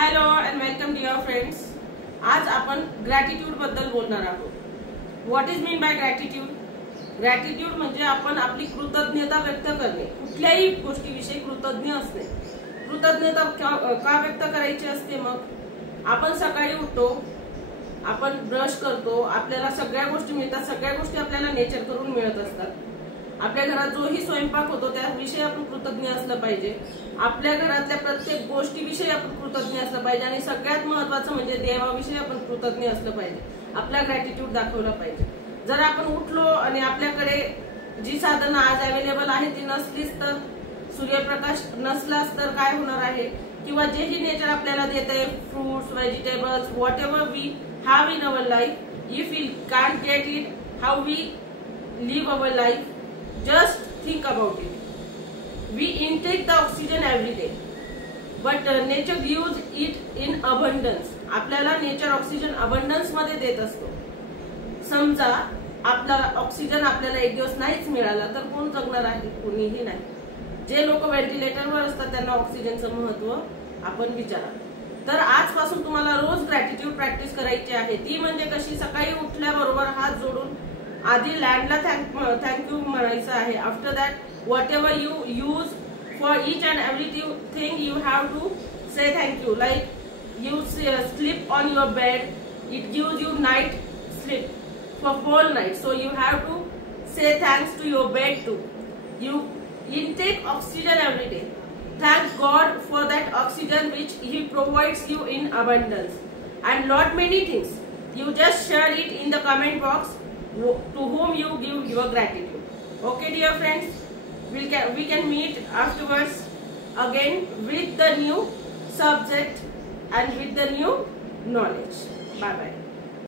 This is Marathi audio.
Hello and welcome dear friends. आज आपण ग्रॅटिट्यूड बद्दल बोलणार आहोत. What is mean by gratitude? Gratitude म्हणजे आपण आपली कृतज्ञता व्यक्त करणे, कुठल्याही गोष्टीविषयी कृतज्ञ असणे. कृतज्ञता का व्यक्त करायची असते? मग आपण सकाळी उठतो, आपण ब्रश करतो, आपल्याला सगळ्या गोष्टी मिळतात, सगळ्या गोष्टी आपल्याला नेचर करून मिळत असतात. आपल्या घरात जोही स्वयंपाक होतो त्याविषयी आपण कृतज्ञ असलं पाहिजे. आपल्या घरातल्या प्रत्येक गोष्टीविषयी आपण कृतज्ञ असलं पाहिजे आणि सगळ्यात महत्त्वाचं म्हणजे देवाविषयी आपण कृतज्ञ असलं पाहिजे. आपला ग्रॅटिट्यूड दाखवला पाहिजे. जर आपण उठलो आणि आपल्याकडे जी साधनं आज अवेलेबल आहे ती नसलीच तर, सूर्यप्रकाश नसलाच तर काय होणार आहे? किंवा जेही नेचर आपल्याला देते, fruits, vegetables, whatever we have in our life, if we can't get it, how we live our life? Just think about it. We intake the oxygen every day, but nature gives it in abundance. आपल्याला नेचर ऑक्सिजन अबंडन्स मध्ये देत असतो. समजा आपला ऑक्सिजन आपल्याला एक दिवस नाहीच मिळाला तर कोण जगणार आहे? कोणीही नाही. जे लोक व्हेंटिलेटरवर असतात त्यांना ऑक्सिजनचं महत्व आपण विचारा. तर आजपासून तुम्हाला रोज ग्रॅटिट्यूड प्रॅक्टिस करायची आहे. ती म्हणजे कशी? सकाळी उठल्याबरोबर हात जोडून आधी लँडला थँक्यू म्हणायचं आहे. After that whatever you use for each and everything you have to say thank you. Like you sleep on your bed, it gives you night sleep for whole night, so you have to say thanks to your bed too. You intake oxygen every day. Thank God for that oxygen which He provides you in abundance, and lot many things. You just share it in the comment box to whom you give your gratitude. Okay, dear friends, we can meet afterwards again with the new subject and with the new knowledge. Bye bye.